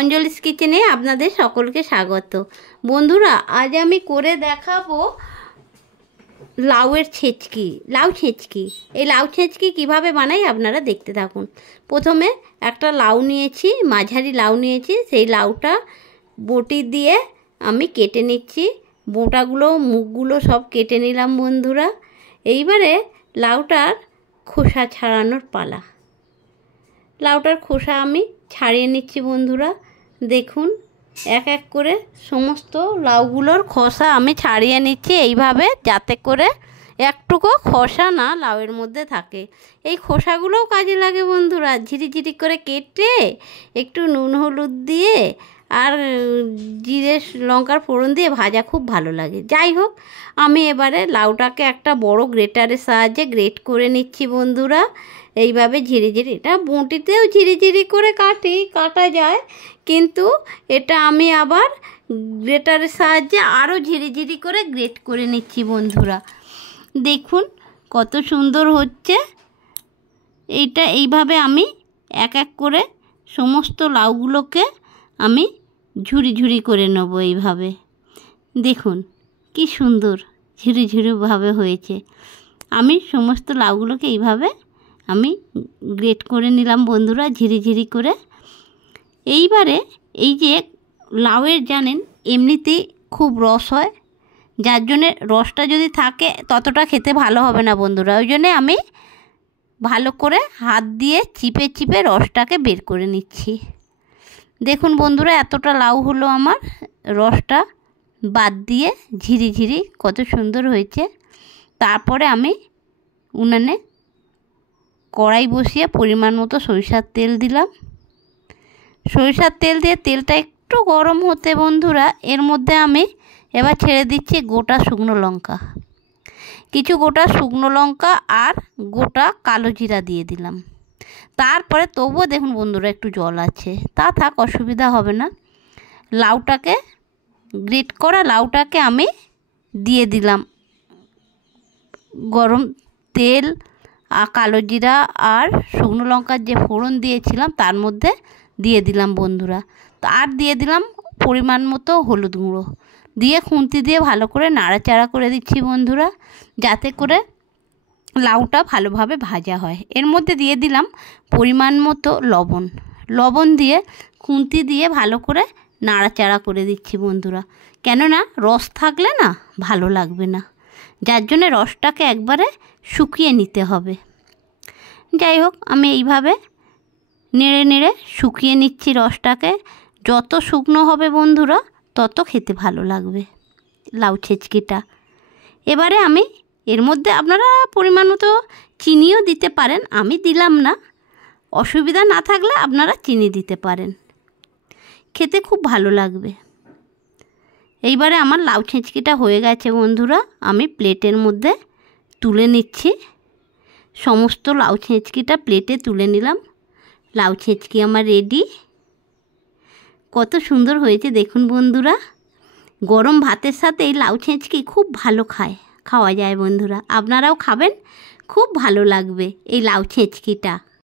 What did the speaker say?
অঞ্জলিস কিচেনে আপনাদের সকলকে স্বাগত। বন্ধুরা, আজ আমি করে দেখাবো লাউয়ের ছেচকি, লাউ ছেচকি। এই লাউ ছেচকি কীভাবে বানাই আপনারা দেখতে থাকুন। প্রথমে একটা লাউ নিয়েছি, মাঝারি লাউ নিয়েছি। সেই লাউটা বটি দিয়ে আমি কেটে নিচ্ছি। বোটাগুলো মুখগুলো সব কেটে নিলাম বন্ধুরা। এইবারে লাউটার খোসা ছাড়ানোর পালা। লাউটার খোসা আমি ছাড়িয়ে নিচ্ছি বন্ধুরা। দেখুন, এক এক করে সমস্ত লাউগুলোর খোসা আমি ছাড়িয়ে নিচ্ছি এইভাবে, যাতে করে একটুকু খোসা না লাউয়ের মধ্যে থাকে। এই খোসাগুলোও কাজে লাগে বন্ধুরা। ঝিরিঝিরি করে কেটে একটু নুন হলুদ দিয়ে আর জিরে লঙ্কার ফোড়ন দিয়ে ভাজা খুব ভালো লাগে। যাই হোক, আমি এবারে লাউটাকে একটা বড় গ্রেটারের সাহায্যে গ্রেট করে নিচ্ছি বন্ধুরা। এইভাবে ঝিরিঝিরি, এটা বঁটিতেও ঝিরিঝিরি করে কাটা যায়, কিন্তু এটা আমি আবার গ্রেটারের সাহায্যে আরও ঝিরিঝিরি করে গ্রেট করে নিচ্ছি বন্ধুরা। দেখুন কত সুন্দর হচ্ছে। এইটা এইভাবে আমি এক এক করে সমস্ত লাউগুলোকে আমি ঝুরি ঝুরি করে নেব এইভাবে। দেখুন কি সুন্দর ঝুরি ঝুরিভাবে হয়েছে। আমি সমস্ত লাউগুলোকে এইভাবে আমি গ্রেট করে নিলাম বন্ধুরা, ঝিরিঝিরি করে। এইবারে এই যে লাউয়ের জানেন এমনিতেই খুব রস হয়, যার জন্যে রসটা যদি থাকে ততটা খেতে ভালো হবে না বন্ধুরা। ওই জন্যে আমি ভালো করে হাত দিয়ে চিপে চিপে রসটাকে বের করে নিচ্ছি। দেখুন বন্ধুরা, এতটা লাউ হলো আমার, রসটা বাদ দিয়ে ঝিরিঝিরি কত সুন্দর হয়েছে। তারপরে আমি উনানে কড়াই বসিয়ে পরিমাণ মতো সরিষার তেল দিলাম। সরিষার তেল দিয়ে তেলটা একটু গরম হতে বন্ধুরা, এর মধ্যে আমি এবার ছেড়ে দিচ্ছি গোটা শুকনো লঙ্কা। কিছু গোটা শুকনো লঙ্কা আর গোটা কালো জিরা দিয়ে দিলাম। তারপরে তবুও দেখুন বন্ধুরা একটু জল আছে, তা থাক, অসুবিধা হবে না। লাউটাকে গ্রেট করা লাউটাকে আমি দিয়ে দিলাম। গরম তেল আর কালো জিরা আর শুকনো লঙ্কার যে ফোড়ন দিয়েছিলাম তার মধ্যে দিয়ে দিলাম বন্ধুরা। আর দিয়ে দিলাম পরিমাণ মতো হলুদ গুঁড়ো দিয়ে খুন্তি দিয়ে ভালো করে নাড়াচাড়া করে দিচ্ছি বন্ধুরা, যাতে করে লাউটা ভালোভাবে ভাজা হয়। এর মধ্যে দিয়ে দিলাম পরিমাণ মতো লবণ দিয়ে খুন্তি দিয়ে ভালো করে নাড়াচাড়া করে দিচ্ছি বন্ধুরা। কেননা রস থাকলে না ভালো লাগবে না, যার জন্যে রসটাকে একবারে শুকিয়ে নিতে হবে। যাই হোক, আমি এইভাবে নেড়ে নেড়ে শুকিয়ে নিচ্ছি রসটাকে। যত শুকনো হবে বন্ধুরা তত খেতে ভালো লাগবে লাউ ছেচকিটা। এবারে আমি এর মধ্যে আপনারা পরিমাণ মতো চিনিও দিতে পারেন, আমি দিলাম না। অসুবিধা না থাকলে আপনারা চিনি দিতে পারেন, খেতে খুব ভালো লাগবে। এইবারে আমার লাউ ছেচকিটা হয়ে গেছে বন্ধুরা, আমি প্লেটের মধ্যে তুলে নিচ্ছি। সমস্ত লাউ ছেচকিটা প্লেটে তুলে নিলাম। লাউ ছেচকি আমার রেডি। কত সুন্দর হয়েছে দেখুন বন্ধুরা। গরম ভাতের সাথে এই লাউ ছেচকি খুব ভালো খাওয়া যায় বন্ধুরা। আপনারাও খাবেন, খুব ভালো লাগবে এই লাউ ছেচকিটা।